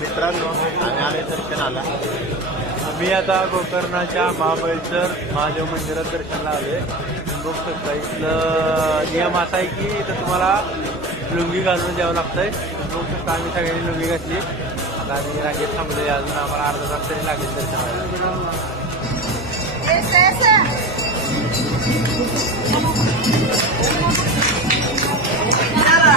मित्रांनो आम्ही आले दर्शनाला. मी आता गोकर्णाच्या महाबळेश्वर महादेव मंदिरात दर्शनाला आलोय. बघू शकता इथलं नियम असा आहे की इथं तुम्हाला लुंगी घालून द्यावं लागतंय. बघू शकता आम्ही सगळ्यांनी लुंगी घातली. आता आम्ही रांगेत थांबले. अजून आम्हाला अर्धा तास तरी लागेल दर्शनाला. Nada.